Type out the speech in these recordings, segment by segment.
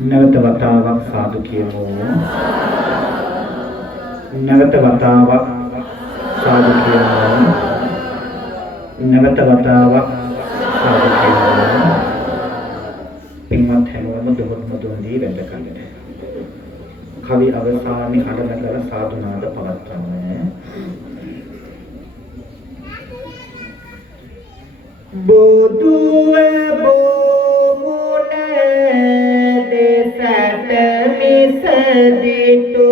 නැවත වතාවක් සාදු කියමු. නැවත වතාවක් සාදු කියමු. නැවත වතාවක් සාදු කියමු. පින්වත් හැමෝම දුහුත් මුදුන්දී වැඩ කරන්න. කවි අවසානයේ අඩනගල සාදු නාද පවත්වන්න. බුදුවේ බොමුනේ දෙසට මිසදිතු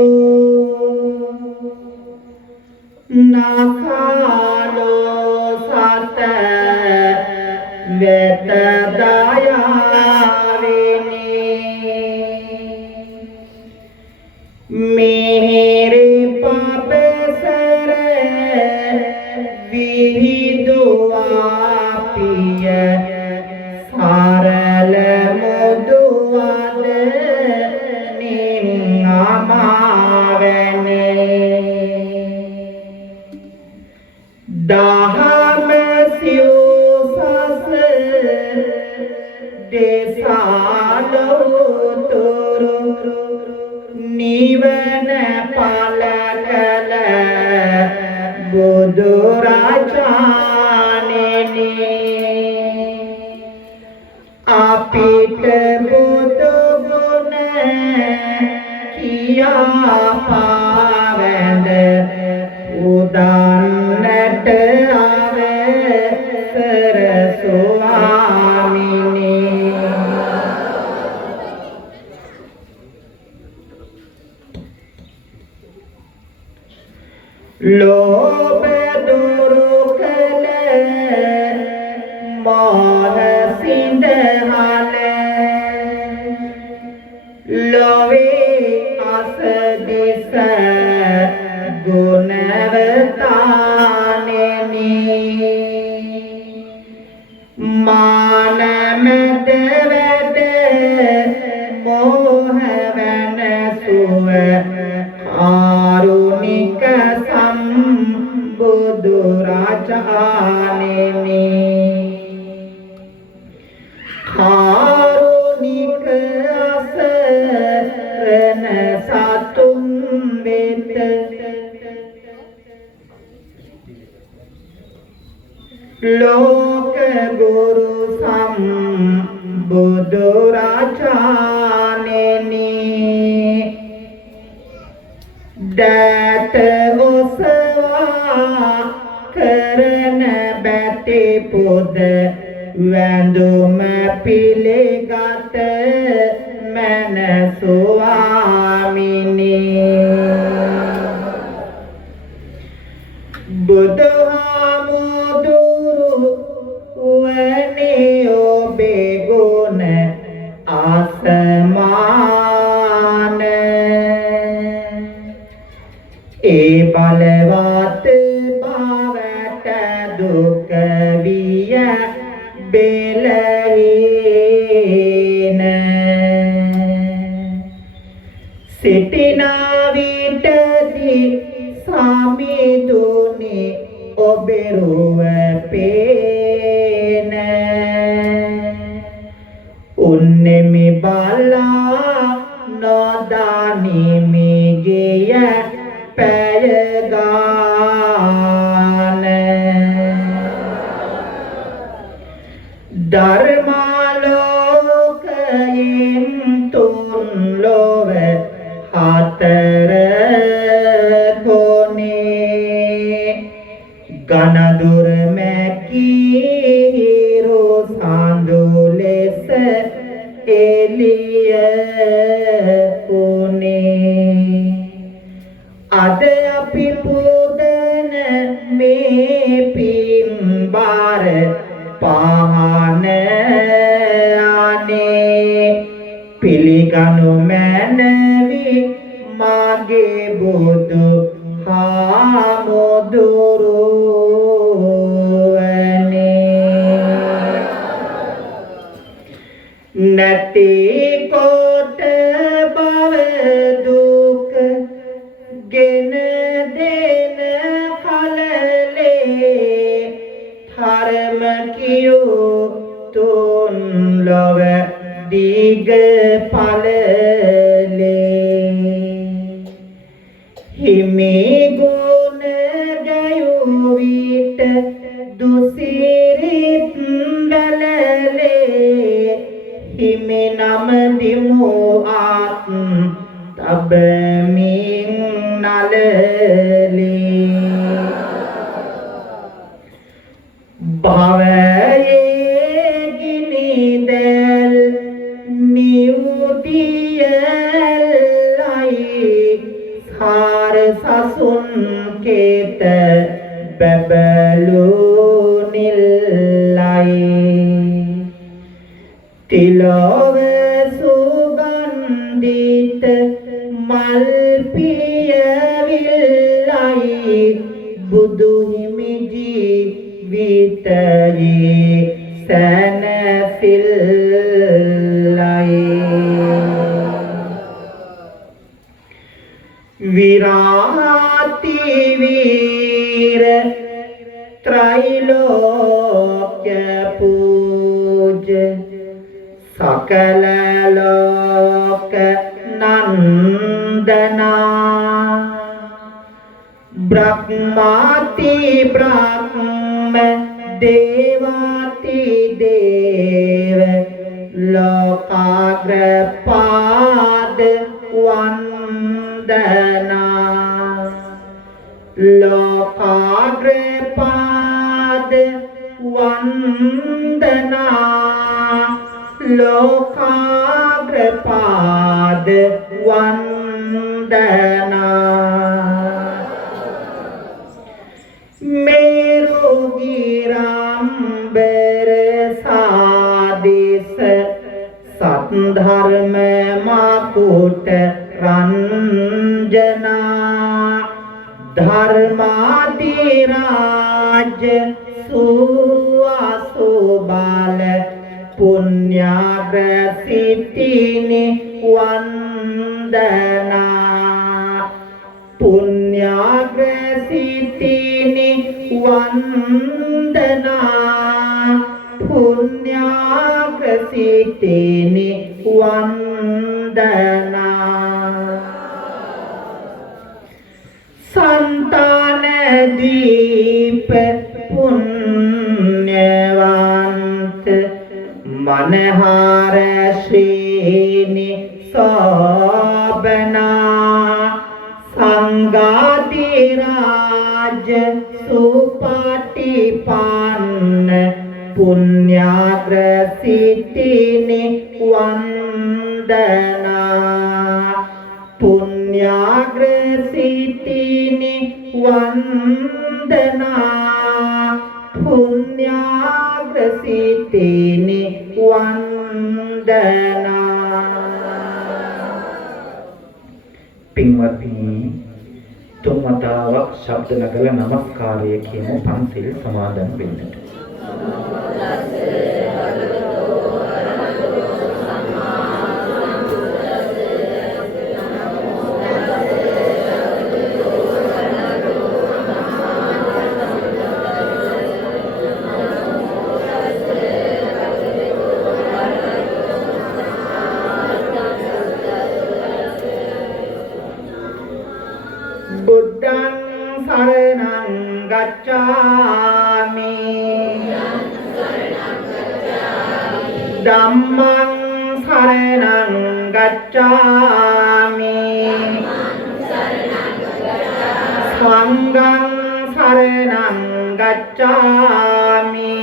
නකාලෝ සත වෙත දයාවිනි मेरे पापसर विहिदुआ पिय सारल मुदुआद निम्मावने दाहम सियोसस देसालो तुरु නිවන පලකල බුදු රජාණෙනි අපිට බුදු ගුණ කියා පාවැඳ උදන්නට අවසර ස්වාමිනි लोभ दुरु कल मोह सिंधहाल लोवे अस दिस गुणवताने मान मद वद मोह वन सुव आरुणिक बुदु राजाने कारुणिक असरन सातुम वेत लोक गुरु सम बुदु राजाने दत ඔසවා කරන බැති පුද වැඳුම පිළිගත මන ස්වාමිනි බුදුහාමුදුරු වනේ ඔබේ ගුණ ආසමාන ඒ බලවත් බවට දුක විය බෙලහින සිටිනා විටදී සමිඳුනි ඔබේ රුව පේන උන්නෙමි බලා නොදනිමි ගිය පැයගාන ධර්මාලෝකයෙන් තුන් ලොව හතර ගොනේ ගණදුර මැකීරු සඳු ලෙස එළිය උනේ අද අපි පුදන මේ පින්බර පහන අනේ පිළිගනු මැනවි මගේ බුදු හාමුදුරු නැති කොට බව දුක ගෙන දෙන කලලේ තර ධර්ම කියෝ තුන් ලොව දීග පළලේ හිමි ගුණ ගයෝ විට දුසිරිත් බැලලේ හිමි නම දිමු ආත් තබමින් නලලේ භවයේ ගිනිදැල් නිවුතියලයි සාර සසුන් කේත බබලු නිල්ලයි තිලොව සුගන්ධිත මල් පියවිල්ලයි බුදු හිමි ජීවිතයේ සැනසෙල්ලයි විරාති වීර त्रैलोक्य पूज सकल लोक नंदना ब्रह्माति ब्रह्म देवाति देव लोकाग्रपाद वंदना लोकाग्रपाद वंदना लोकाग्रपाद वंदना मेरो गिरांबर सादिस सत्धर्म माकुट रंजना धर्मादिराज सुवासुबाल पुण्याग्रसितिनि वंदना पुण्याग्रसितिनि वंदना पुण्याग्रसितिनि वंदना संतान दीप पुण्यवंत मनहार श्रेणी शोभना संगादिराज सुपाटिपान्न पुण्याग्रसितिनि वंदना पुण्याग्रसितिनि वंदना पुण्याग्रसितिनि वंदना පින්වත්නි තුන් වතාවක් ශබ්ද නගලා නමස්කාරය කියමු පන්සිල් සමාදන් වෙන්නට बुद्धं शरणं गच्छामि धम्मं शरणं गच्छामि संघं शरणं गच्छामि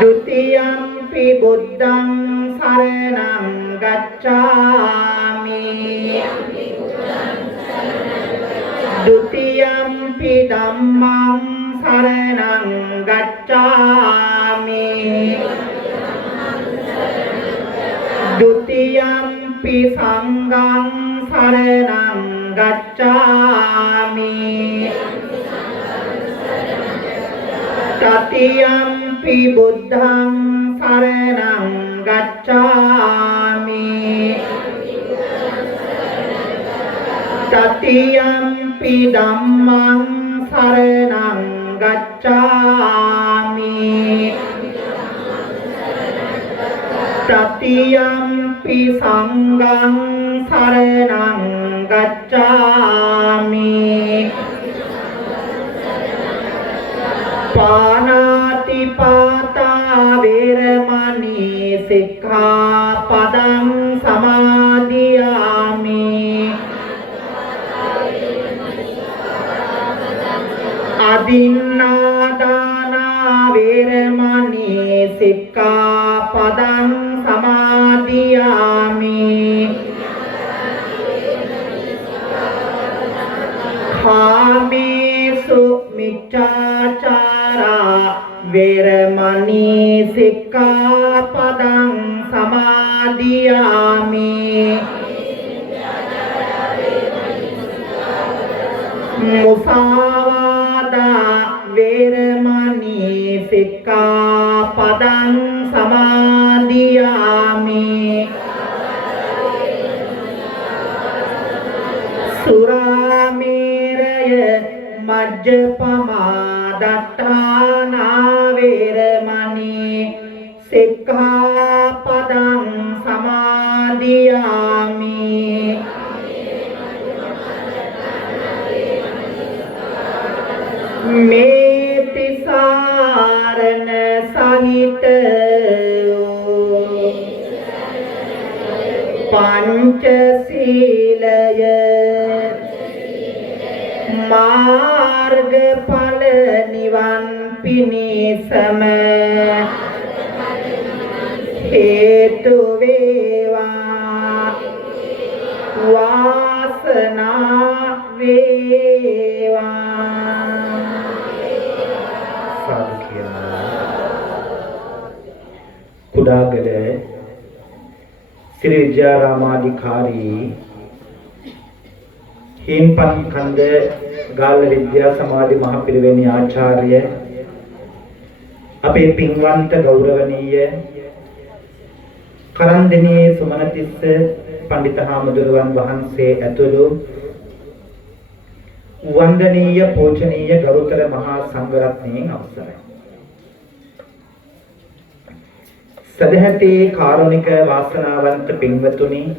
द्वितीयंपि बुद्धं शरणं गच्छामि द्वितीयंपि धम्मं शरणं गच्छामि द्वितीयंपि संघं शरणं गच्छामि तृतीयंपि बुद्धं शरणं गच्छामि तृतीयंपि धम्मं शरणं गच्छामि තතියම්පි සංඝං සරණං ගච්ඡාමි පානාති පාතා වේරමණී සික්ඛාපදං සමාදියාමි අදින්නාදානා වේරමණී සික්ඛාපදං සමාදියාමි කාමේසු මිච්ඡාචාරා වේරමණී සික්ඛාපදං සමාදියාමි මුසාවාදා වේරමණී සික්ඛාපදං සමාදියාමි සුරාමේරය මජ්ජපමා දත්තානා වේරමණී සික්ඛාපදං සමාදියාමි මේතිසාරණ සහිත පංචශීලය මාර්ගඵල නිවන් පිණිසම හේතු වේවා වාසනා වේවා කුඩාගල ශ්‍රී විද්‍යාරාමාධිකාරී හේම්පන් කන්ද ගාල්ල විද්‍යා සමාධි මහ පිරිවෙනි ආචාර්ය අපේ පින්වන්ත ගෞරවනීය කරන්දෙණියේ සුමනතිස්ස පඬිත හාමුදුරුවන් වහන්සේ ඇතුළු වන්දනීය පූජනීය ගරුතර මහා සංඝරත්නයන් අවසරයි. සදැහැති කාරුණික වාසනාවන්ත පින්වතුනි,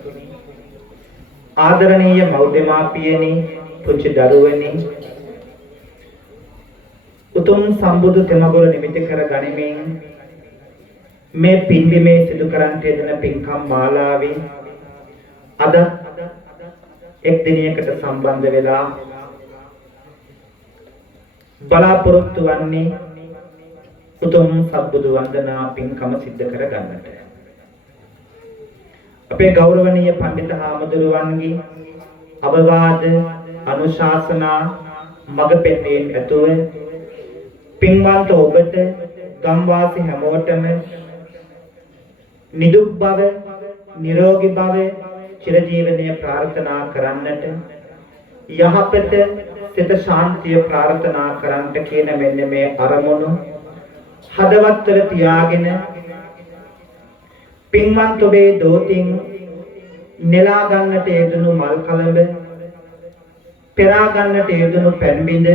ආදරණීය මෞද්‍යමාපියනි, පුංචි දරුවනි, උතුම් සම්බුදු තෙමගොල නිමිති කර ගනිමින් මේ පින්බිමේ සිදු කරන්ට යෙදෙන පින්කම් මාලාවේ අද එක් දිනයකට සම්බන්ධ වෙලා බලාපොරොත්තු වන්නේ උතුම් සම්බුදු වන්දනා පින්කම සිද්ධ කර ගන්නට. අපේ ගෞරවනීය පඬිත හාමුදුරුවන්ගේ අවවාද අනුශාසනා මඟ පෙන්වීම ඇතුව පින්වන්ත ඔබට ගම්වාසී හැමෝටම නිදුක් බව, නිරෝගී බව, චිරජීවනයේ ප්‍රාර්ථනා කරන්නට, යහපත සිත ශාන්තිය ප්‍රාර්ථනා කරන්නට කියන මෙන්න මේ අරමුණු හදවත්වල තියාගෙන පින්වත් ඔබේ දෝතින් නෙලා ගන්නට යෙදුණු මල් කලඹ, පෙරා ගන්නට යෙදුණු පැන් බිඳ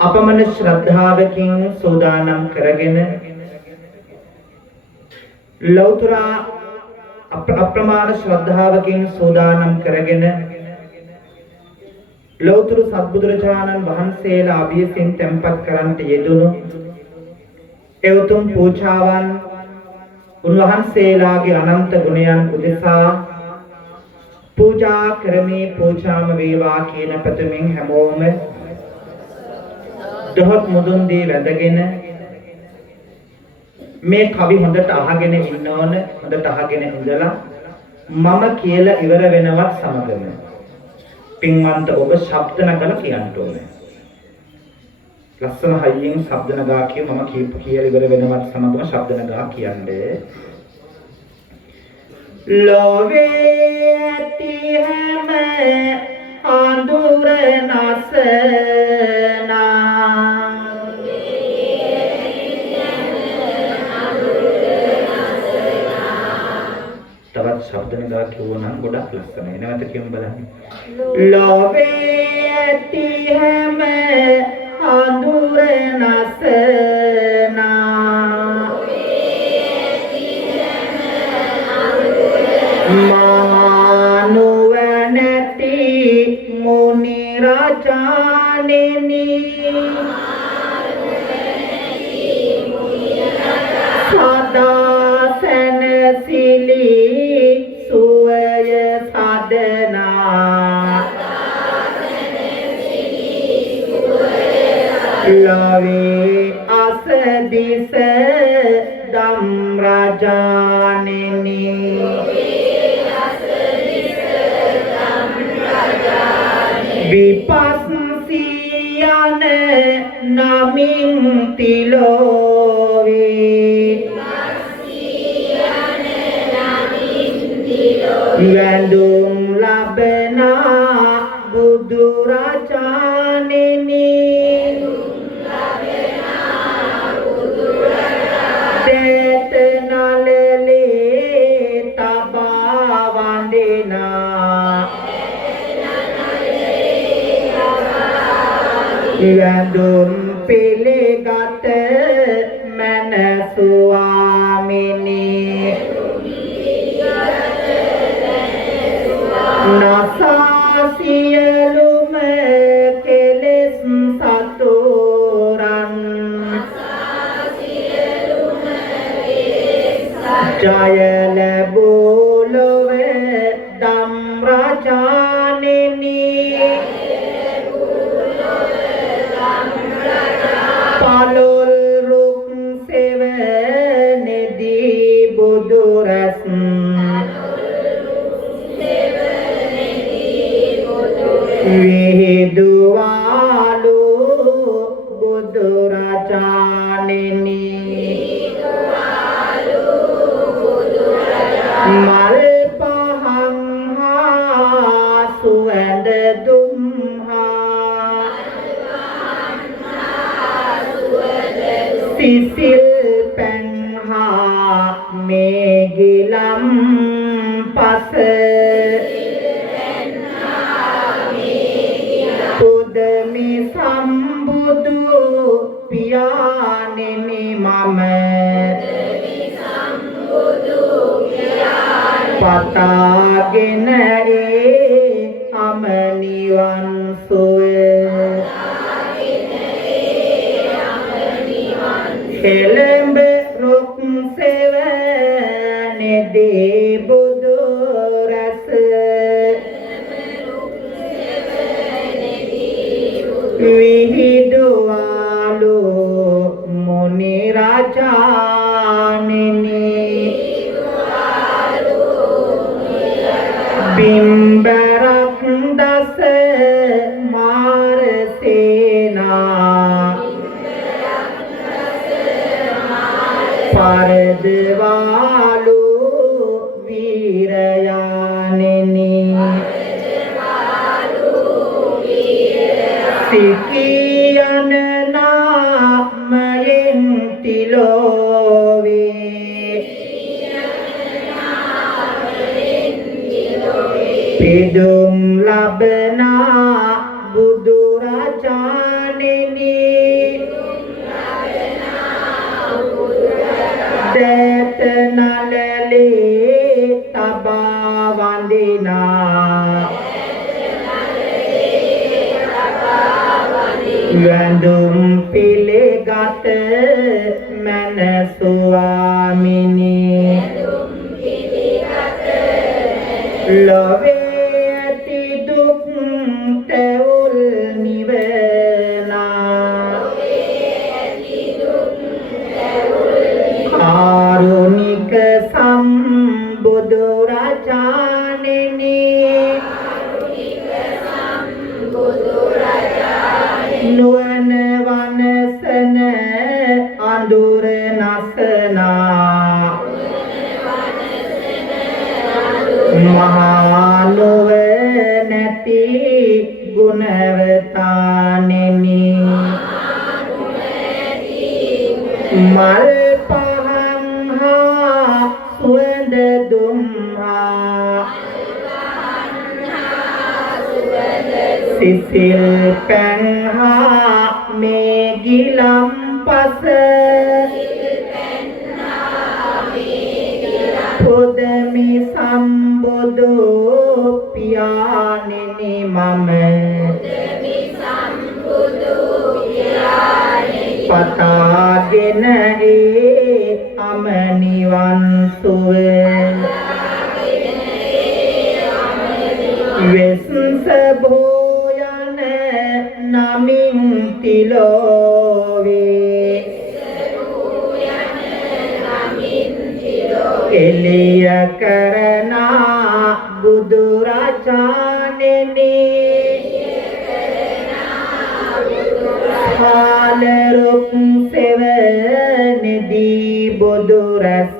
අපමණ ශ්‍රද්ධාවකින් සෝදානම් කරගෙන ලෞතර අප්‍රමාණ ශ්‍රද්ධාවකින් සෝදානම් කරගෙන ලෞතර සත්බුදුරජාණන් වහන්සේලා අභියසින් තැන්පත් කරන්නට යෙදුණු එවතුම් පූජාවන් උන්වහන්සේලාගේ අනන්ත ගුණයන් උදෙසා පූජා කරමි, පූජාම වේවා කියන පැතුමින් හැමෝම දහත් මුදුන් දී වැඳගෙන මේ කවි හොඳට අහගෙන ඉන්න ඕන. හොඳට අහගෙන ඉඳලා මම කියලා ඉවර වෙනවත් සමගම පින්වන්ත ඔබ ශබ්ද නගලා කියන්න ඕනේ. ලස්සන හයියෙන් ශබ්ද නගා කිය මම කියලා ඉවර වෙනවත් සමගම ශබ්ද නගා කියන්නේ. ලෝවේ ඇති හැම අඳුර නසනා තවත් ශබ්ද නගා කියවනම් ගොඩක් ලස්සනයි. නැවත කියමු බලන්න. ලෝවේ ඇති හැම අඳුර නසනා මානුවනැති මුනි රජාණෙනි සදා සැනසිලි සුවය සදනා ලවේ අසදිස දම් රජාණෙනි විපස්සියන නමින් තිලෝවේ වැඳුම් ලබනා බුදු රජාණෙනි දේත නලලේ තබා වඳිනා වැඳුම් පිළිගත මන ස්වාමිනී නසා සියලුම කෙලෙස් සතුරන් ජය ලැබූ ලොව දම් රජාණෙනි පලොල් රුක් සෙවණෙදී බුදු රැස් විහිදුවාලු බුදු රජාණෙනි මල් පහන් හා සුවඳ දුම් හා සිසිල් පැන් හා මේගිලම් පස පුදමි සම්බුදු පියාණෙනි මම පතාගෙන අමනිවන් සුව කෙළඹ රුක් සෙවණෙදී බුදු රැස් විහිදුවාලු මුනි රජාණෙනි බිම්බරක් දස මාර සේනා පරදවාලු වීරයාණෙනි සිකියන නාමයෙන් තිලෝවේ පිදුම් ලබනා බුදු රජාණෙනි දේත නලලේ තබා වඳිනා වැඳුම් පිළිගත මන ස්වාමිනී ලොවේ ඇති දුක් තැවුල් නිවනා කාරුණික සම්බුදු රජාණෙනි නුවණ වනසන අඳුර නසනා මහා නුවණැති ගුණවතාණෙනි මල් පහන් හා සුවඳ දුම් හා සිසිල් පැන් හා මේගිලම් පස පුදමි සම්බුදු පතාගෙන අමනිවන් සුව වෙස්ස භෝයන නමින් තිලෝවේ එලිය කරනා බුදුරජාණෙනි හාලරුක් සෙවනෙදී බුදුරස්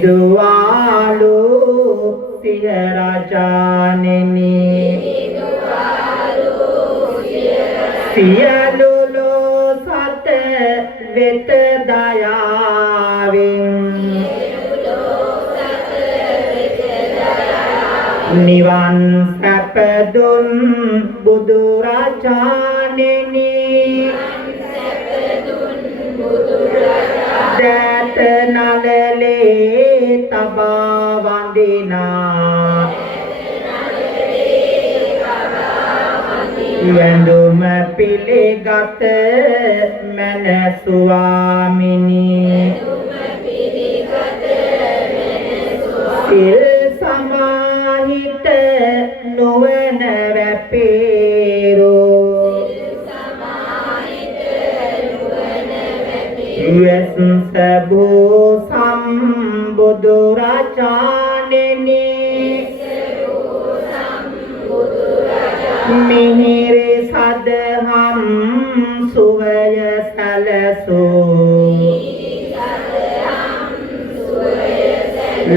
විහිදුවාලු සිය රජාණෙනි සියලු ලෝසත වෙත දයාවෙන් නිවන් සැප දුන් බුදුරජාණෙනි දෑත නළලේ තබා වඳිනා වැඳුම පිළිගත මන ස්වාමිනී සිල් සමාහිත නොවන වැපේරෝ වෙස්ස භූ සම්බුදුරජාණෙනි මිහිරි සදහම් සුවය සැලසූ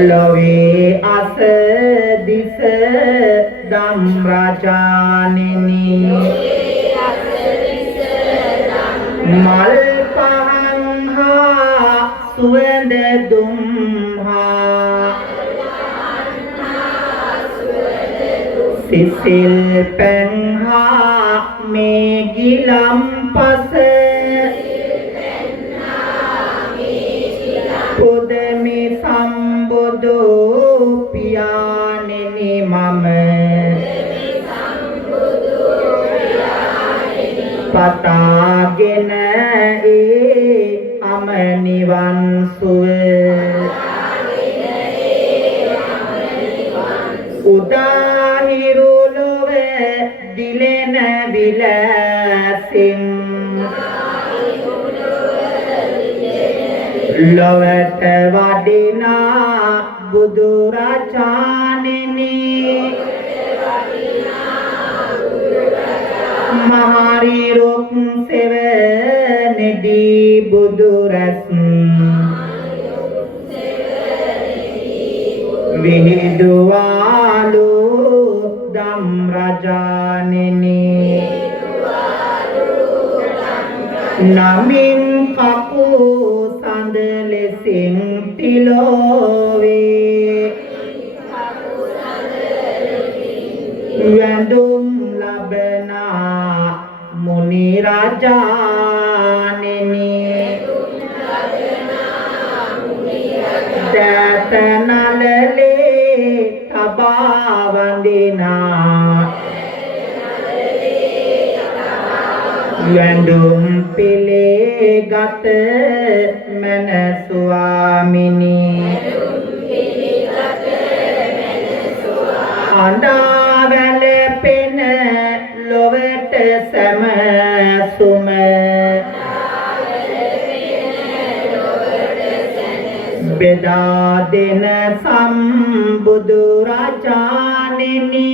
ලොවේ අස දිස දම් රජාණෙනි මල් පහන් හා සුවඳ දුම් හා සිසිල් පැන් හා මේ ගිලම් පස පුදමි සම්බුදු පියාණෙනි මම පතාගෙන අමනිවන් සුව උදාහිරු ලොව දිලෙන විලසින් ලොවට වඩිනා බුදුරජාණෙනි මහරි රුක් සෙවනෙදී බුදුරස් විහිදුවාලු දම් රජාණෙනි නමින් කපු සඳ ලෙසින් තිලෝවේ වැඳුම් ලබනා මුනි රජාණෙනි දෑත නළලේ තබා වඳිනා වැඳුම් පිළිගත මන ස්වාමිනී අඬා වැළපෙන ලොවට සැමසුම බෙදා දෙන සම්බුදු රජාණෙනි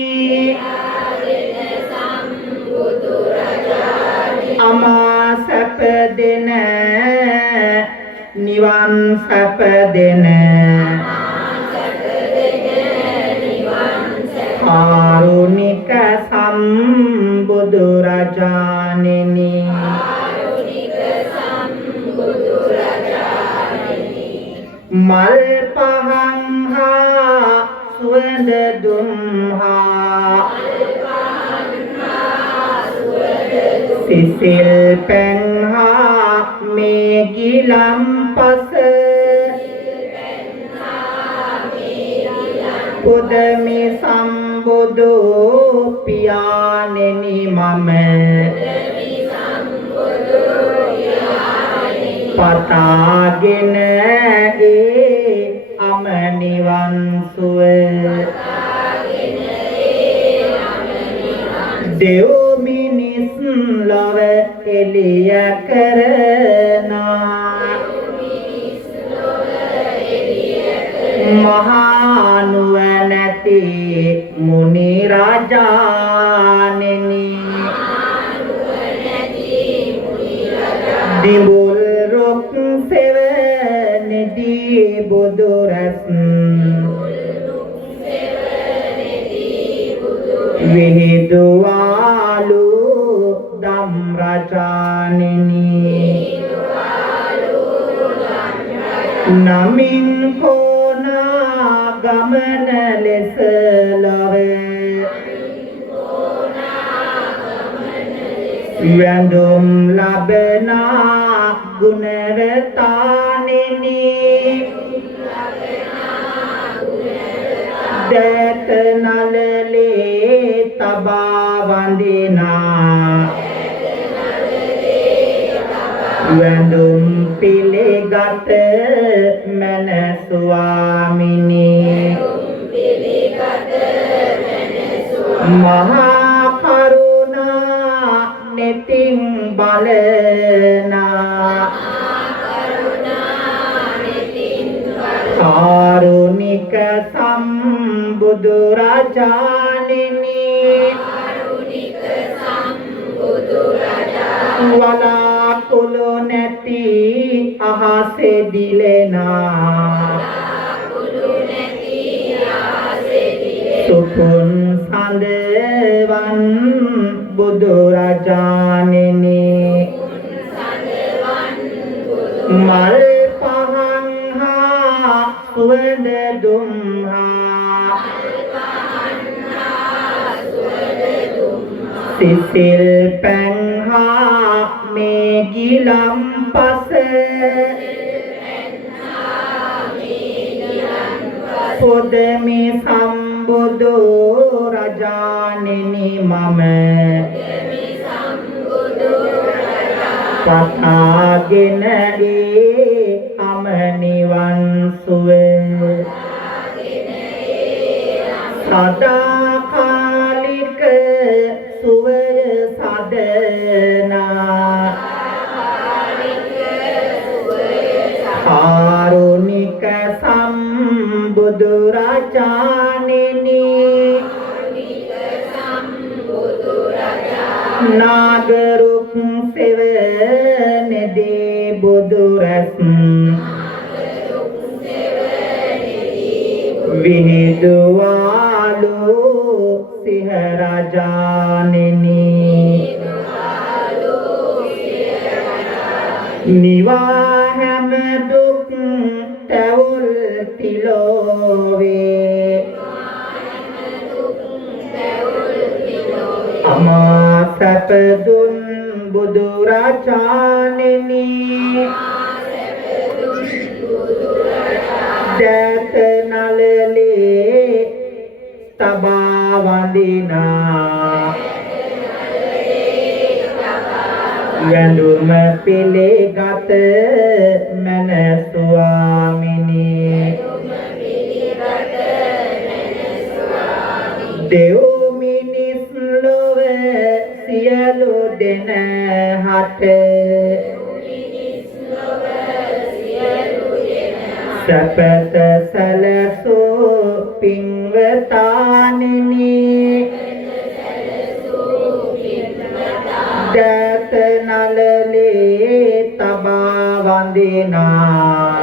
අමා සැප දෙන නිවන් සැප දෙන කාරුණික සම්බුදු රජාණෙනි මල් පහන් හා සුවඳ දුම් හා සිසිල් පැන් හා මේ ගිලම් පස පුදමි සම්බුදු පියාණෙනි මම පතාගෙන අමනිවන් සුව දෙව් මිනිස් ලොව එළිය කරනා මහා නුවණැති මුනි රාජාණෙනි දිඹුල් රොක් සෙවණෙදී බුදු රැස් විහිදුවාලු දම් රාජාණෙනි නමින් කොනා ගමන ලෙස ලොව වැඳුම් ලබනා ගුණවතාණෙනි දැත නලලේ තබා වඳිනා වැඳුම් පිළිගත් මන ස්වාමිනී මහා කරුණා නෙතින් බලනා කාරුණික සම්බුදු රාජාණෙනි වලාකුළු නැති අහසේ දිලෙනා සුකුන් සඳවන් බුදු රාජාණෙනි මල් පහන් හා සුවඳ දුම් හා සිසිල් පැන් හා මේ ගිලම් පස පොදමි සම්බුදු රාජාණෙනි මම පතාගෙන අමනිවන් සුව සදාකාලික සුවය සදනා කාරුණික සම්බුදු රාජාණෙනි නාගරුක් සෙවණෙදී බුදු රැස් විහිදුවාලු සිහ රාජාණෙනි නිවා හැම දුක් තැවුල් තිලෝවේ අමා සැප දුන් බුදු රාජාණෙනි දැත නලලේ තබා වඳිනා වැඳුම පිළිගත් මන ස්වාමිනී දෙව් මිනිස් ලොව සියලු දෙන හට සපත සලසෝ පින්වතාණෙනි දැත නලලේ තබා වඳිනා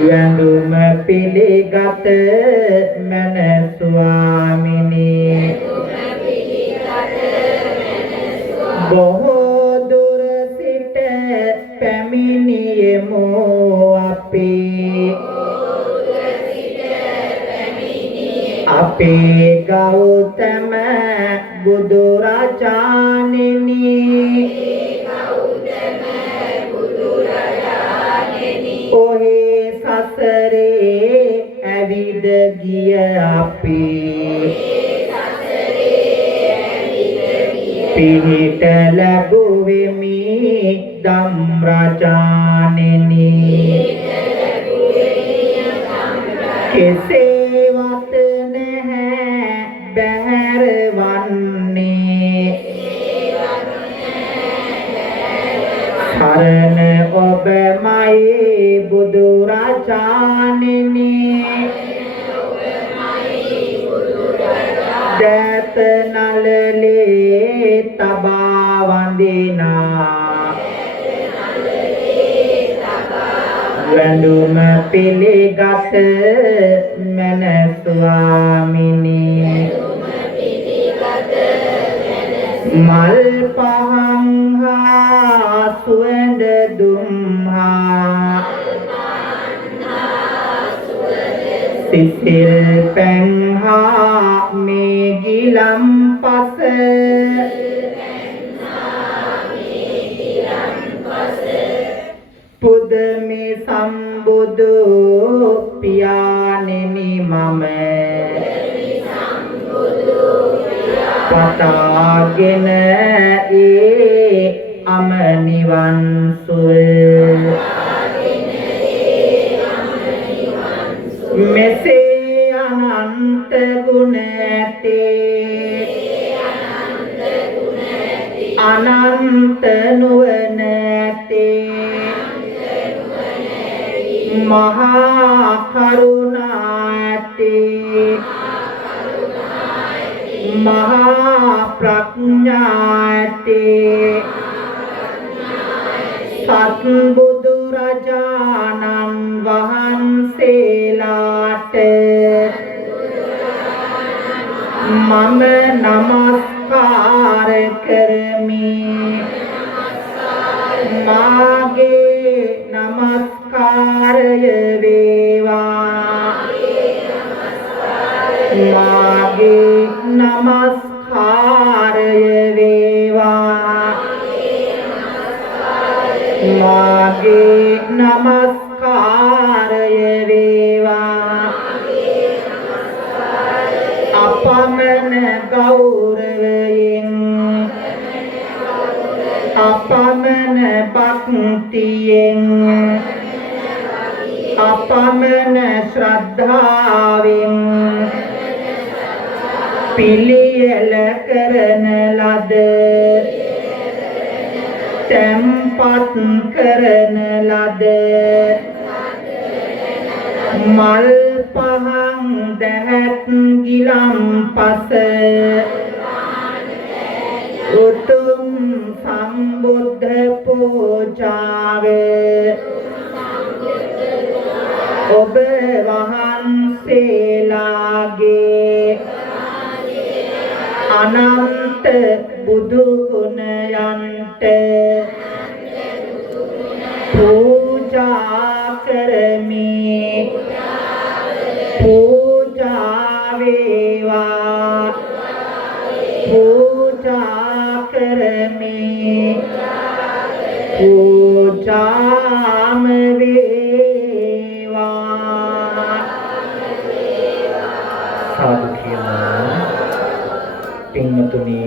වැඳුම පිළිගත් මන ස්වාමිනී බොහෝ දුර සිට පැමිණියෙමු අපේ ගෞතම බුදු රාජාණෙනි ඔහේ සසරේ ඇවිද ගිය අපි අපි පිහිට ලැබුවෙමි ධම් රජාණෙනි කෙසේවත් නැහැ බැහැර වන්නේ සරණ ඔබමයි බුදු රජාණෙනි දත නලලේ තබා වඳිනා වැඳුම පිළිගත් මන ස්වාමිනී මල් පහන් හා සුවඳ දුම්හා සිසිල් පැන් හා මේ ගිලම් පස පුදමි සම්බුදු පියාණෙනි මම පතාගෙන ඒ අමනිවන් සුව මෙසේ අනන්ත ගුණ ඇතේ අනන්ත නුවණ ඇතේ මහා කරුණා ඇතේ මහා ප්‍රඥා ඇතේ සත්බුදු රජාණන් වහන්සේලාට මම නමස්කාර කරමි මාගේ නමස්කාරය වේවා මාගේ නමස්කාරය වේවා මාගේ නමස්කාරය වේවා අපමණ ගෞරවයෙන් අපමණ භක්තියෙන් අපමණ ශ්‍රද්ධාවෙන් පිළියෙල කරන ලද තැන්පත් කරන ලද මල් පහන් දැහැත් ගිලම් පස උතුම් සම්බුද්ධ පූජාව ඔබ වහන්සේලාගේ අනන්ත බුදු ගුණයන්ට පූජා කරමි පූජා වේවා පූජා කරමි පූජාම වේවා සාදු කියනවා පින්වතුනි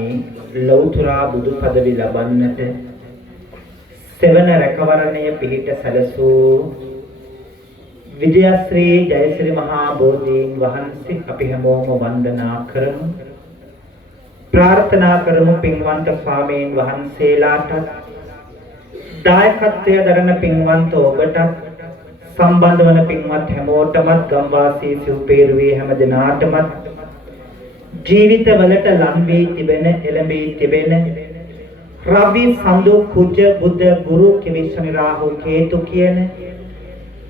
ලෞතර බුදු පදවි ලබන්නට සෙවන රැකවරණය පිහිට සැලසූ විජයශ්‍රී ජයශ්‍රී මහා බෝධීන් වහන්සේ අපි හැමෝම වන්දනා කරමු ප්‍රාර්ථනා කරමු පින්වන්ත ස්වාමීන් වහන්සේලාට දායකත්වය දරන පින්වන්ත ඔබට සම්බන්ධ වන පින්වත් හැමෝටම ගම්වාසී සිව්පේරුවේ හැම දිනාටම ජීවිතවලට ලං වී තිබෙන එළඹී තිබෙන රවි සඳු කුජ බුද්ධ ගුරු කිවිසනි රාහු කේතු කියන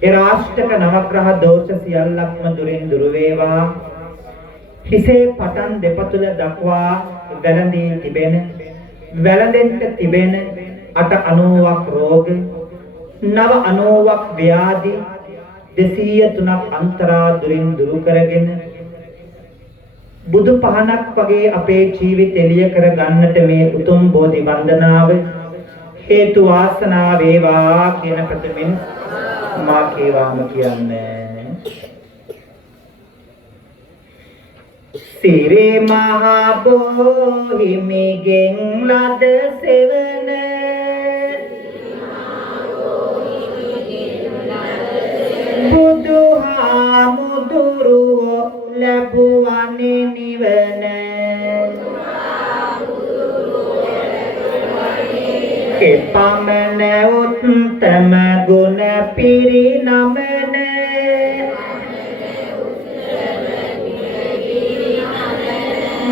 ඒ රාෂ්ටක නවග්‍රහ දෝෂ සියල්ලක්ම දුරින් දුර වේවා හිසේ පටන් දෙපතුල දක්වා වැළඳී තිබෙන වැළඳෙන්න තිබෙන 890ක් රෝග 990ක් ව්‍යාධි 203ක් අන්තරා දුරින් දුරු කරගෙන බුදු පහනක් වගේ අපේ ජීවිත එළිය කර ගන්නට මේ උතුම් බෝධි වන්දනාව හේතු වාසනා වේවා කියන ප්‍රථමයෙන් මා කේවාම කියන්නේ සිරි මහ බෝහිමිගෙන් ලද සෙවන බුදුහාමුදුරුවෝ ලැබුවනේ නිවන එපමණ උත්තම ගුණ පිරිනමන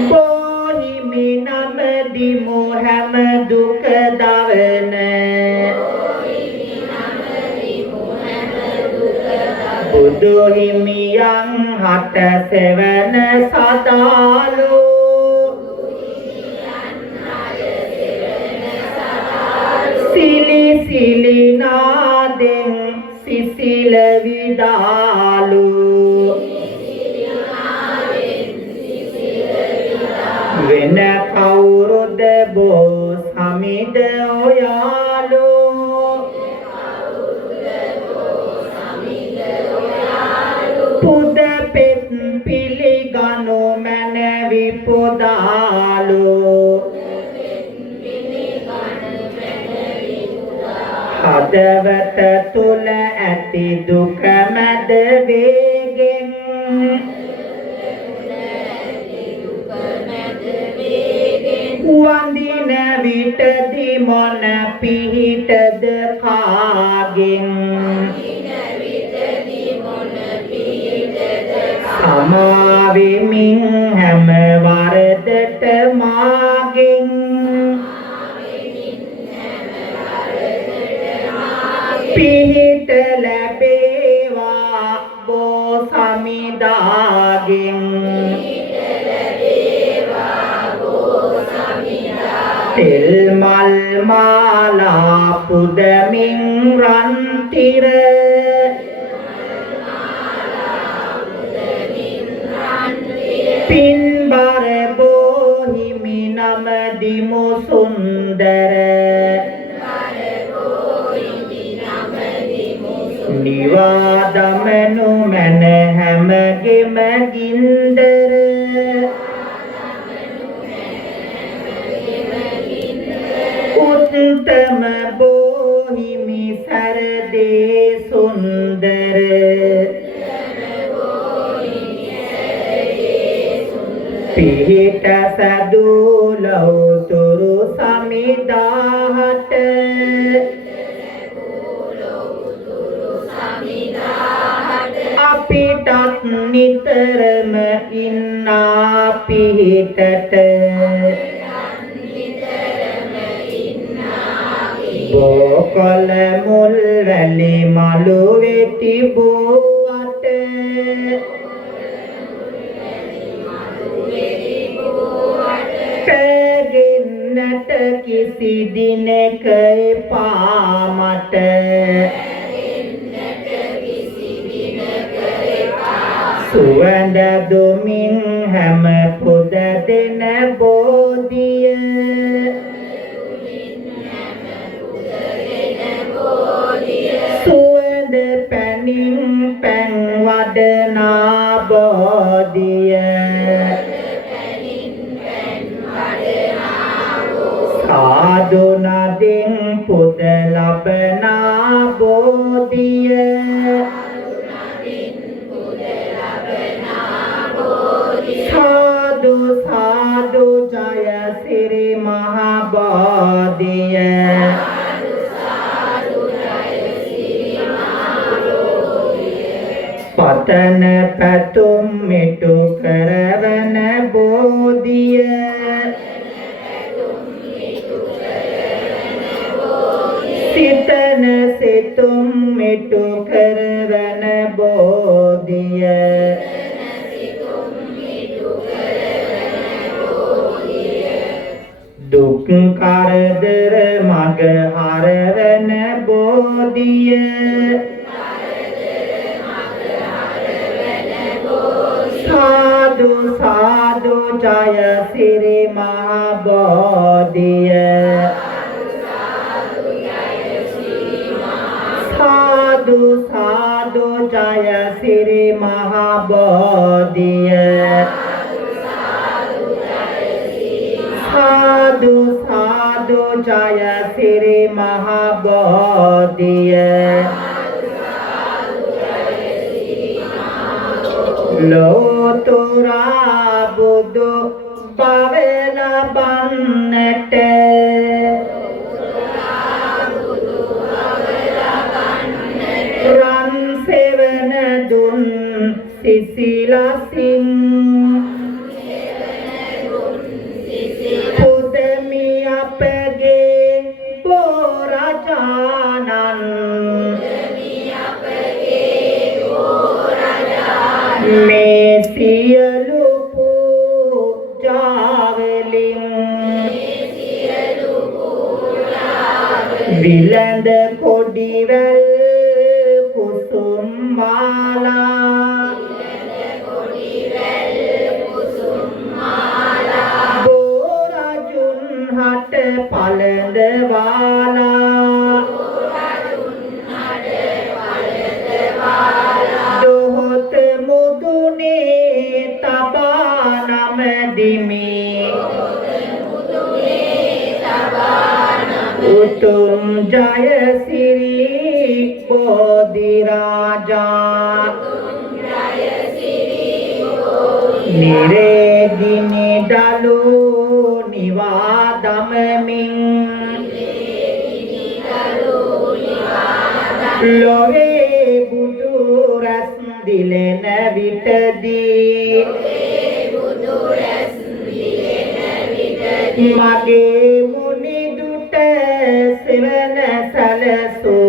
බෝහිමි නම දිමු හැම දුක දවන බුදු හිමියන් හට සෙවන සදාලු සිලි සිලි නාදෙන් සිසිල විදාලු වෙන කවුරුද බෝ සමිද ඔයාලු පුද පෙත් පිළිගනු මැනවි පොදාලු හදවත තුල ඇති දුක මැද වේගෙන් වඳින විටදි මොන පිහිටද කාගෙන් සමාවෙමින් හැම වරදට මාගෙන් පිහිට ලැබේවා බෝ සමිදාගෙන් තෙල් මල් මාලා පුදමින් රන් තිර පින්බර බෝහිමි නම දිමු සුන්දර නිවාදමනු මැන හැමගෙම ගින්දර උත්තම බෝහිමි සරදේ සුන්දර පිහිට සදුලවතුරු සමිදාහට අපිටත් නිතරම ඉන්නා පිහිටට බෝකොල මුල් වැලි මලු වෙති බෝවට පැගෙන්නට කිසි දිනක එපා මට සුවඳ දුමින් හැම පුද දෙන බෝධිය සුවඳ පැනින් පැන් වඩනා බෝධිය සාදු නදින් පුද ලබනා බෝධිය සාදු සාදු ජය සිරි මහ බෝධිය පතන පැතුම් මිටු කරවන බෝධිය සිතන සිතුම් මිටු කරවන බෝධිය දුක් කරදර මග හරවන බෝධිය සාදු සාදු ජය සිරි මහ බෝධිය සාදු සාදු ජය සිරි මහ බෝධිය jaya siri mahabodhiya lotura buddhu bhavela bannete ran sevana dun sisila sing pudami apage borajanan me siyalu pujavelin vilanda kodivel kusumala borajun hat palandwala dohot mudune tabanam dimi utum jaya siri bodhi raja niredini dalu nivadamin love budu ras dilena vitadi mage muni duta sevana salaso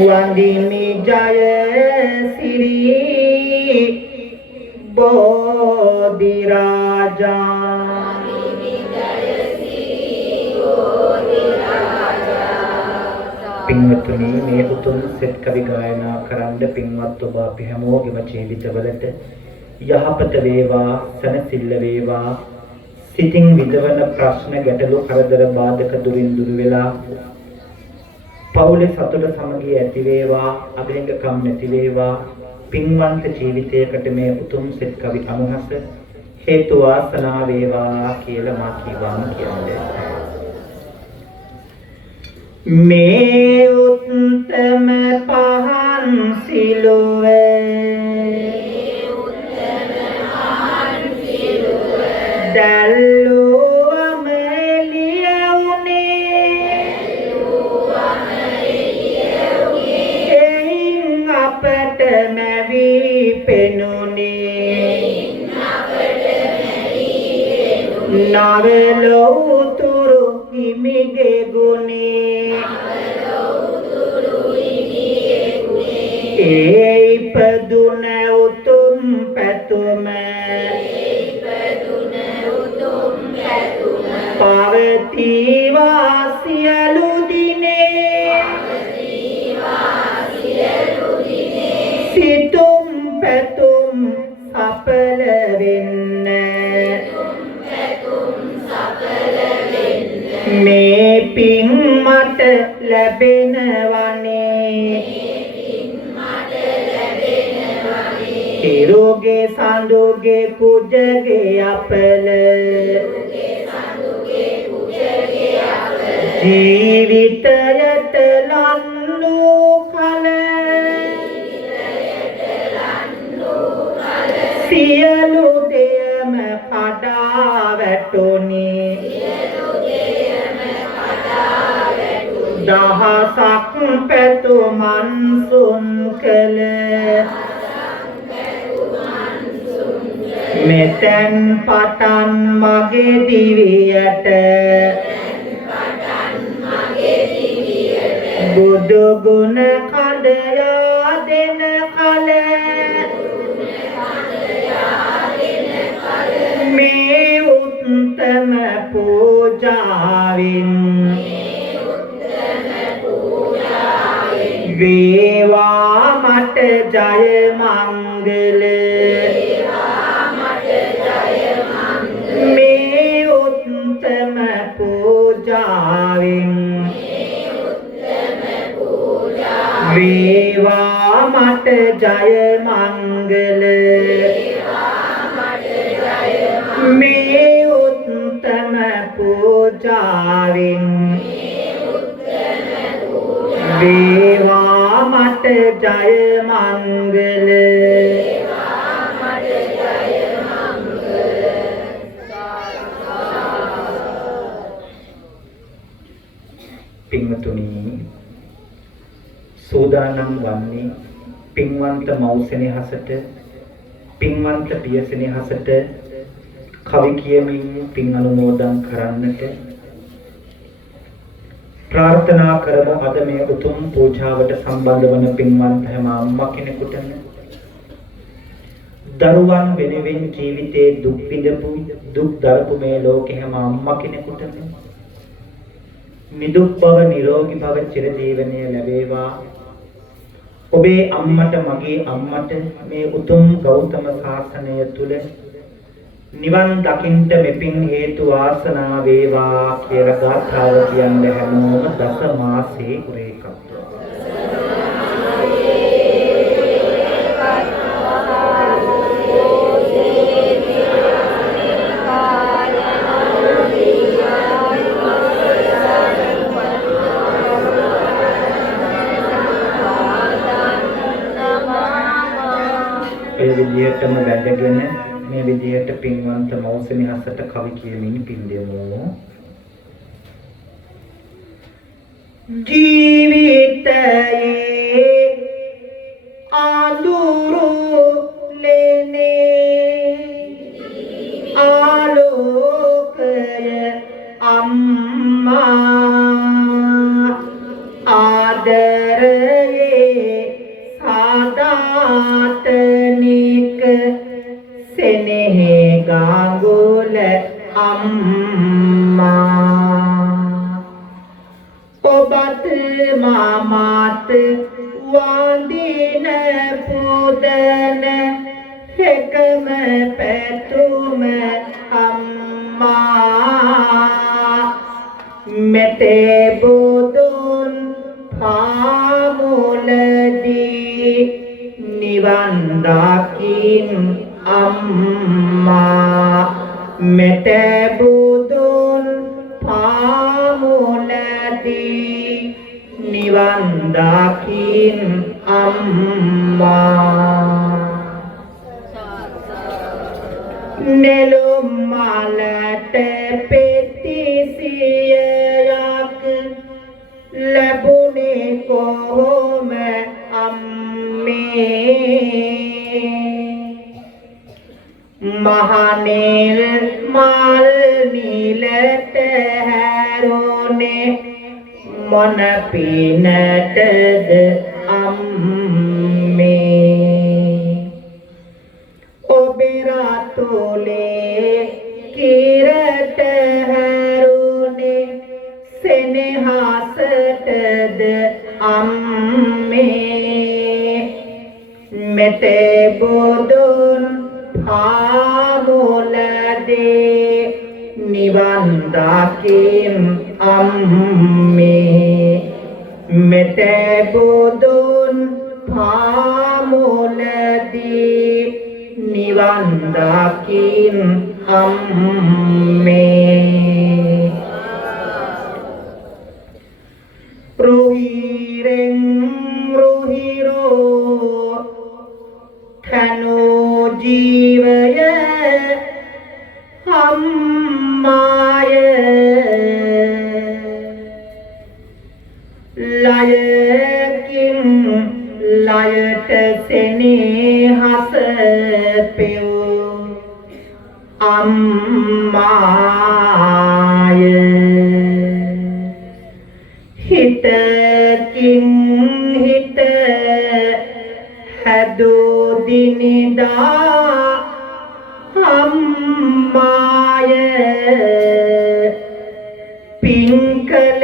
wandimi jaya siri bodhi raja පින්වත්නි මේ උතුම් සෙත් කවි ගායනා කරන්න පින්වත් ඔබ අපි හැමෝගෙම ජීවිතවලට යහපත වේවා සනසිල්ල වේවා සිතින් විදවන ප්‍රශ්න ගැටලු කරදර බාධක දුරින් දුර වෙලා පවුලේ සතුට සමගිය ඇති වේවා අගලින්ගකම් නැති වේවා පින්වන්ත ජීවිතයකට මේ උතුම් සෙත් කවි අනුහස හේතු වාසනා වේවා කියලා මා කියවම කියන්නේ මේ උත්තම පහන් සිලුවේ දැල්ලුවම එළියුනේ එයින් අපට මැවී පෙනුනේ නවලෝතුරු හිමිගේ ගුණේ ඉපදුන උතුම් පැතුම පවතිවා සියලු දිනේ සිතුම් පැතුම් සඵල වෙන්න මේ පින් මට ලැබෙනවනේ තිරුගේ සඳුගේ කුජගේ අපල ජීවිතයට ලන්නු කල සියලු දෙයම කඩා වැටුනි දහසක් පැතුමන් සුන් කළ මෙතැන් පටන් මගේ දිවියට බුදු ගුණ කඳයා දෙන කල මේ උත්තම පූජාවෙන් වේවා මට ජය මංගල මේ උත්තම පූජාවෙන් වේවා මට ජය මංගල මේ සූදානම් වන්නේ පින්වන්ත මෞසෙනෙහසට පින්වන්ත පියසෙනෙහසට කවි කියමින් පින් අනුමෝදන් කරන්නට ප්‍රාර්ථනා කරමු. අද මේ උතුම් පූජාවට සම්බන්ධ වන පින්වන්ත හැම අම්මා කෙනෙකුටම දරුවන් වෙනුවෙන් ජීවිතේ දුක් විඳපු දුක් දරපු මේ ලෝකේ හැම අම්මා කෙනෙකුටම නිදුක් බව නිරෝගී බව චිරජීවනය ලැබේවා. ඔබේ අම්මට මගේ අම්මට මේ උතුම් ගෞතම ශාසනය තුල නිවන් දකින්න මෙපින් හේතු වාසනා වේවා කියලා ගාථාව කියන්නේ හැමෝම දස මාසේ කුරේකත්ව. ඒ විදිහටම වැදගෙන මේ විදිහට පින්වන්ත මෞසෙනෙහසට කවි කියමින් පින් දෙමු. ජීවිතයේ අඳුරු ලෙනේ ආලෝකය අම්මා ආදරයේ සාදාතනික සෙනෙහි ගාඟුල අම්මා ඔබත් මාමත් වඳින පුදන එකම පැතුම අම්මා මෙතේ බුදුන් පාමුලදී නිවන් දකින් අම්මා මෙතේ බුදුන් පාමුලදී නිවන් දකින් අම්මා නෙළුම් මලට පෙතිසියක් ලැබුණේ කොහොම අම්මේ මහනෙල් මල් නිලට හැරුණේ මොන පිනටද අම්මේ ඔබේ රාතුලේ කිරට හැරුණේ සෙනෙහසටද අම්මේ මෙතේ බුදුන් පාමුලදී නිවන් දකින් අම්මේ මෙතේ බුදුන් පාමුලදී නිවන් දකින් අම්මේ රුහිරෙන් රුහිරෝ තනෝ ජීවය අම්මාය ලයකින් ලයට සෙනෙහස පෙව් අම්මාය හිතකින් හිත හැදූ දිනදා අම්මාය පින්කල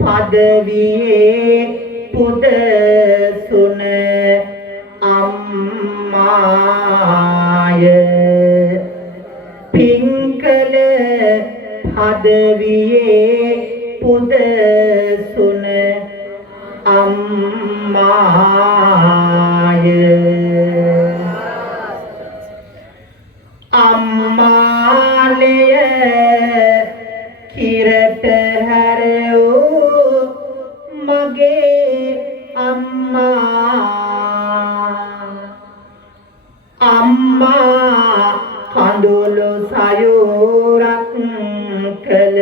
පදවියේ පුදසුන අම්මාය පින්කල පදවියේ පුදසුන අම්මාය අම්මාලය කිරට හැරවූ මගේ අම්මා අම්මා කඳුළු සයුරක් කළ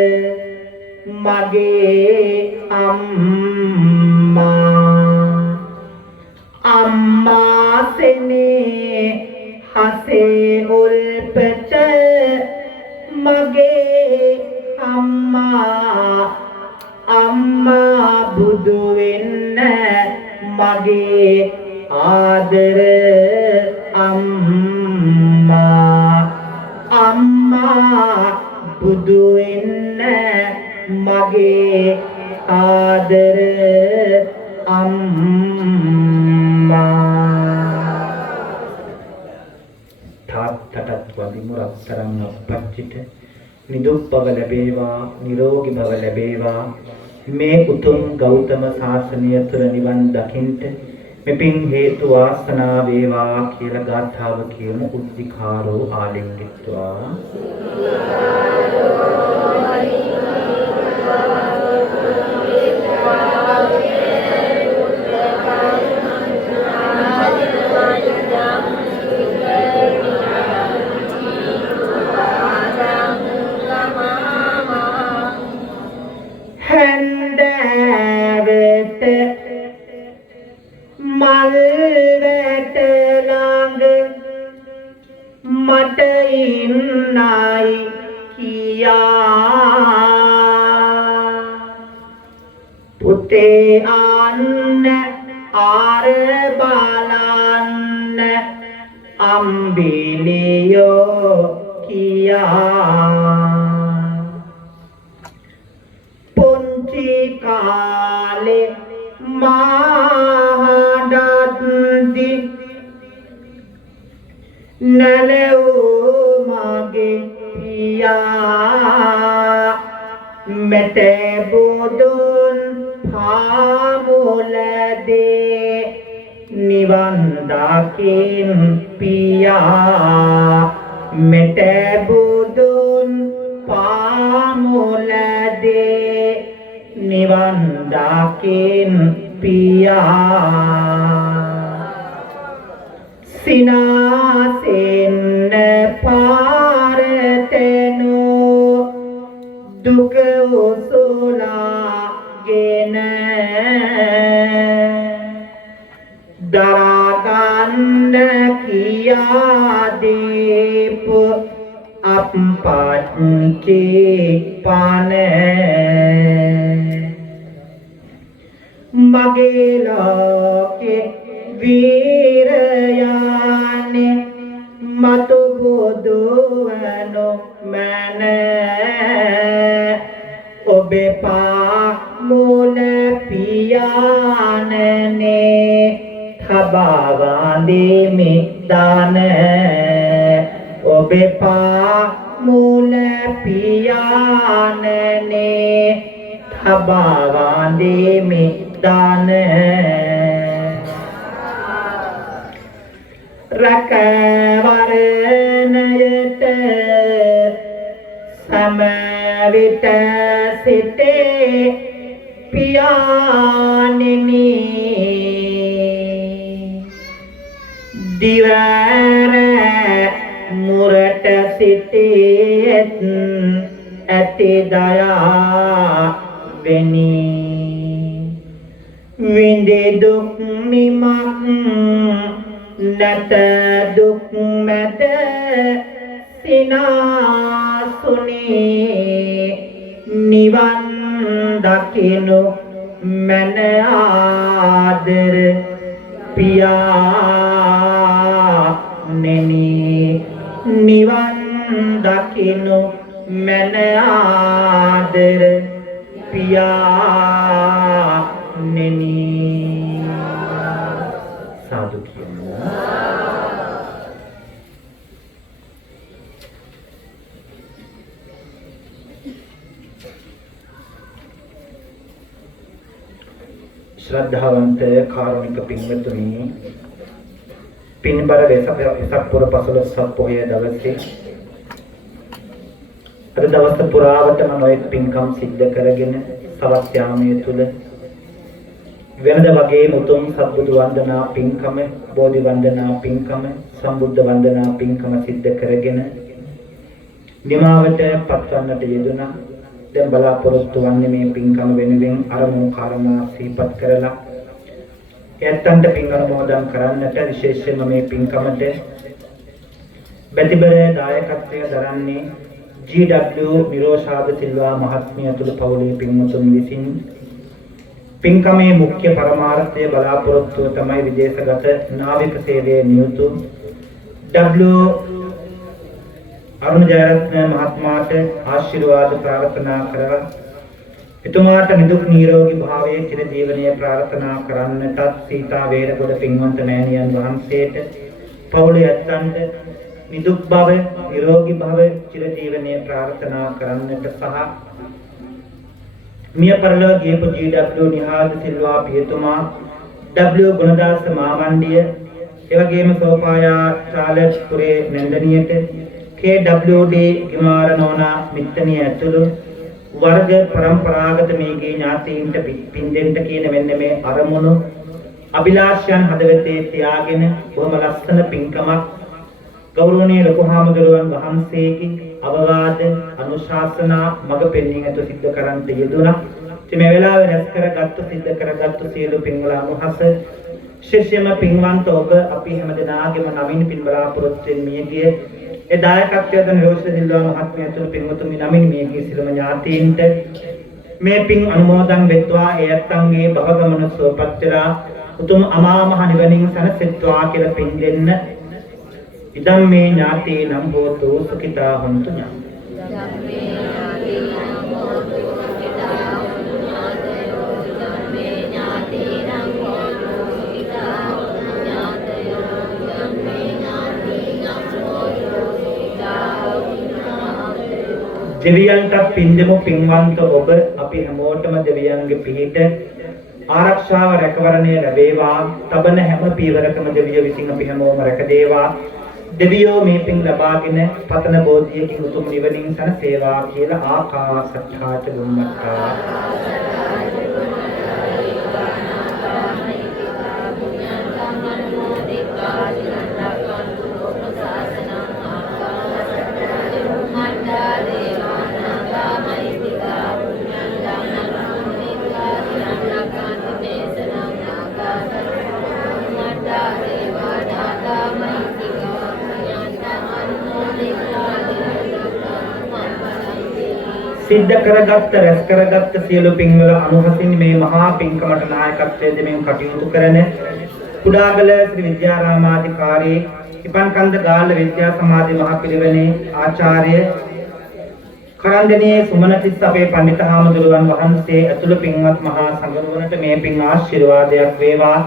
මගේ අම්මා මසේ උල්පත මගේ අම්මා බුදු වෙන්න මගේ ආදර අම්මා බුදු වෙන්න මගේ ආදර අම්මා. තාත්තටත් වදිමු රත්තරන් අප්පච්චිට නිදුක් බව ලැබේවා, නිරෝගී බව ලැබේවා. මේ උතුම් ගෞතම ශාසනය තුළ නිවන් දකින්ට මෙපින් හේතු වාසනා වේවා කියලා ගාථාව කියමු. උද්ධිකාරෝ ආලිංගිත්වා මට ඉන්නයි කියා පුතේ අන්න ආර බලන්න අම්බිලියෝ කියා පුංචි කාලේ මාඩත්දි නලෝ මගේ පියා මෙත බුදුන් පාමුලදී නිවන් දකින් පියා මෙත බුදුන් පාමුලදී නිවන් දකින් පියා සිනාසෙන්න පාරතනු දුක උසුලාගෙන දරාගන්න කියාදීපු අප්පච්චි පන මගේ ලෝකේ වීරයානි මතු බුදුවනු මැන ඔබේ පාමුල පියාණනේ තබා වඳිමි දාන ඔබේ පාමුල පියාණනේ තබා වඳිමි දාන රැකවරණයට සමවිත සිටේ පියාණෙනි දිවර මුරට සිටියත් ඇති දයා වෙනි විඳි දුක් නිමක් නැත දුක් මැද සිනාසුනි නිවන් දකිනු මන ආදර පියාණෙනි නිවන් දකිනු මන ආදර පියාණෙනි සාදු කියමු. ශ්‍රද්ධාවන්ත කාරුණික පින්වතුනි පින්බර වෙසක් පුර 15 පොහොය දවසේ අද දවස් පුරාවටම නොයෙක් පින්කම් සිද්ධ කරගෙන සවස් යාමයේ තුල වෙනද වගේ මුතුන් සත්බුදු වන්දනා පින්කම බෝධි වන්දනා පින්කම සම්බුද්ධ වන්දනා පින්කම සිද්ධ කරගෙන නිමාවට පත්වන්නට යෙදුණා. දැන් බලාපොරොත්තු වන්නේ මේ පින්කම වෙනුවෙන් අරමුණු කාරණා සිහිපත් කරලා එයන්ට පින් අනුමෝදන් කරන්නට විශේෂයෙන්ම මේ පින්කමට බැතිබර දායකත්වය දරන්නේ GW නිරෝෂාද සිල්වා මහත්මිය ඇතුළු පවුලේ පින්වතුන් විසින් පින්කමේ මුඛ්‍ය පරමාර්ථය බලාපොරොත්තුව තමයි විදේශගත නාවික සේවයේ නියුතු W අරුණ ජයරත්න මහත්මයාට ආශිර්වාද ප්‍රාර්ථනා කරලා එතුමාට නිදුක් නිරෝගී භාවයේ චිර ජීවනයේ ප්‍රාර්ථනා කරන්නටත් සීතා වේරගොඩ පින්වන්ත මෑණියන් වහන්සේට පවුලේ ඇත්තන්ට නිදුක් භව නිරෝගී භව චිර ජීවනයේ ප්‍රාර්ථනා කරන්නට සහ මිය පරලොව ගියපු GW නිහාද සිල්වා පියතුමා W ගුණදාස මාමණ්ඩිය එවැගේම සෝපායා චාලස් පුරේ නන්දනියට KWD ගිමාර නෝනා මිත්තනිය ඇතුළු වර්ග પરම්පරාගත මේගේ ඥාතීන්ට පින් දෙන්න කියන මෙන්න මේ අරමුණු අභිලාෂයන් හදවතේ තියාගෙන බොහොම ලස්සන පින්කමක් ගෞරවනීය ලොකු හාමුදුරුවන් වහන්සේගේ අවවාද අනුශාසනා මඟ පෙන්වීම ඇතුළු සිද්ධ කරන්ට යෙදුණා. ඉතින් මේ වෙලාවේ රැස් කරගත්තු සිද්ධ කරගත්තු සියලු පින්වල අනුහස ශිෂ්‍යම පින්වන්ත ඔබ අපි හැමදෙනාගේම නමින් පින් බලාපොරොත්තු වෙන මියගිය ඒ දායකත්වයෙන් නිරෝෂ දිල්වා මහත්මිය ඇතුළු පින්වතුන්ගේ නමින් මියගිය සියලුම ඥාතීන්ට මේ පින් අනුමෝදන් වෙත්වා ඒ අත්ංගේ භවගමන සුවපත් වෙලා උතුම් අමා මහ නිවනින් සැනසෙත්වා කියලා පින් දෙන්න. ඉදම් මේ ඥාතීනම් හෝතු සුඛිතා හොන්තු ඥාති. දෙවියන්ට පින් දෙමු පින්වන්ත ඔබ අපි හැමෝටම දෙවියන්ගේ පිහිට ආරක්ෂාව රැකවරණය ලැබේවා. තබන හැම පීවරකම දෙවියෝ විසින් අපි හැමෝම රැකදේවා. දෙවියෝ මේ පින් ලබාගෙන පතන බෝධියකින් උතුම් නිවනින් සැනසේවා කියලා ආකාශට්ඨාච බුම්මත්තා සිද්ධ කරගත්ත රැස් කරගත්ත සියලු පින්වල අනුහසින් මේ මහා පින්කමට නායකත්වයේ දෙමින් කටයුතු කරන කුඩාගල ශ්‍රී විද්‍යාරාමාධිකාරී ඉපන්කන්ද ගාල්ල විද්‍යා සමාධි මහපිරිවෙනේ ආචාර්ය කරන්දෙනියේ සුමනතිස්ස අපේ පඬිත හාමුදුරුවන් වහන්සේ ඇතුළු පින්වත් මහා සංඝරුවනට මේ පින් ආශිර්වාදයක් වේවා.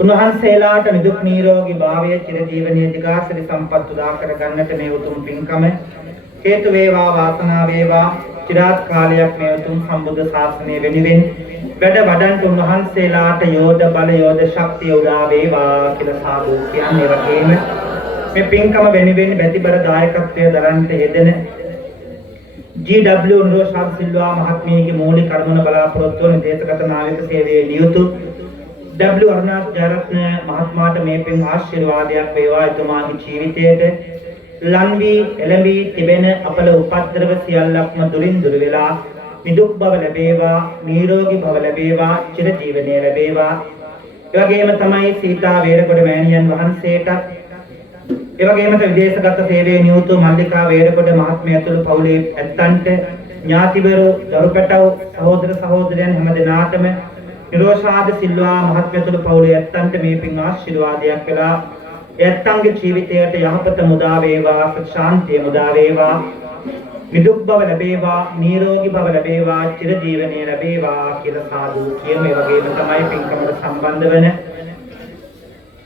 උන්වහන්සේලාට නිදුක් නිරෝගී භාවය චිර ජීවනයේ දිගාසිරි සම්පත් උදා කර ගන්නට මේ උතුම් පින්කම හේතු වේවා වාසනාව වේවා. চিරාත් කාලයක් මේ උතුම් සම්බුද්ධ ශාසනය වෙනුවෙන් වැඩ වඩන්ට උන්වහන්සේලාට යෝධ බල යෝධ ශක්තිය උදා වේවා කියලා සාදු කියන්නේ. වගේම මේ පින්කම වෙනුවෙන් බැතිබර දායකත්වයේ දරන්නට යෙදෙන GW නිරෝෂාද සිල්වා මහත්මියගේ මූලික කර්මන බලාපොරොත්තු වන දේශගත නායක සේවයේ නියුතු W අරුණාස් ජයරත්න මහත්මයාට මේ පින් ආශිර්වාදයක් වේවා. එතුමාගේ ජීවිතයට ලන්වි එළඹි තිබෙන අපල උපද්දරව සියල්ලක්ම දුරින් දුර වෙලා නිදුක් බව ලැබේවා, නිරෝගී බව ලැබේවා, චිර ජීවනය ලැබේවා. ඒ වගේම තමයි සීතා වේරගොඩ මෑණියන් වහන්සේටත් ඒ වගේම විදේශගත සේවයේ නියුතු මල්ලිකා වේරගොඩ මහත්මිය ඇතුළු පවුලේ ඇත්තන්ට ඥාතිවරු දරුපැටව සහෝදර සහෝදරයන් හැමදෙනාටම නිරෝෂාද සිල්වා මහත්මිය ඇතුළු පවුලේ ඇත්තන්ට මේ පින් ආශිර්වාදයක් වෙලා ඇත්තන්ගේ ජීවිතයට යහපත මුදා වේවා, ශාන්තිය මුදා වේවා, නිදුක් බව ලැබේවා, නිරෝගී බව ලැබේවා, චිර ජීවනයේ ලැබේවා කියලා සාදු කියන මේ වගේම තමයි පින්කමට සම්බන්ධ වෙන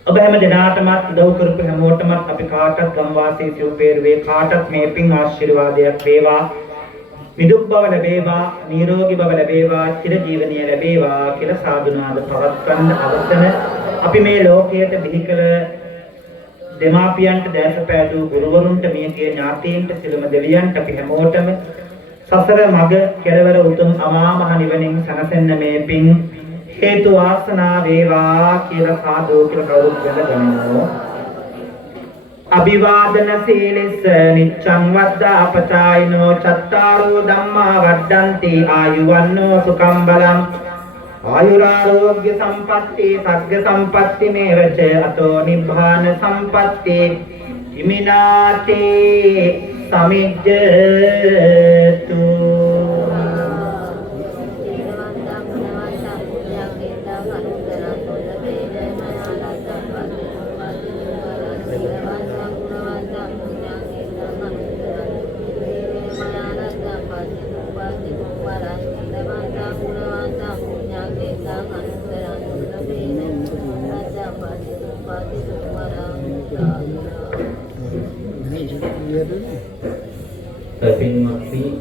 ඔබ හැම දිනාටම උදව් කරපු හැමෝටම අපි කාටත් ගම්වාසී සිව්පේරුවේ කාටත් මේ පින් ආශිර්වාදයක් වේවා. නිදුක් බව ලැබේවා, නිරෝගී බව ලැබේවා, චිර ජීවනයේ ලැබේවා කියලා සාදුනාද පවත්වන්න අවසන අපි මේ ලෝකයට බිහි කළ දෙමාපියන්ට දැසපෑදූ ගුරුවරුන්ට මියගිය ඥාතීන්ට සිළුම දෙවියන්ට අපි හැමෝටම සසර මඟ කෙරවර උතුම් අමා මහ නිවනින් සැනසෙන්න මේ පින් හේතු වාසනා වේවා කියලා සාදු කියලා කවුරුත් වෙනගනෝ. අභිවාදන සීලස්ස නිච්ඡං වද්දාපචායිනෝ චත්තාරෝ ධම්මා වඩ්ඩන්ති ආයුවන්නෝ සුඛං බලං ආයුරාෝග්‍ය සම්පatti සග්ග සම්පatti මේවච අතෝ නිබ්බාන සම්පatti ඉමිනාතේ සමිජ්ජතු Tapi masih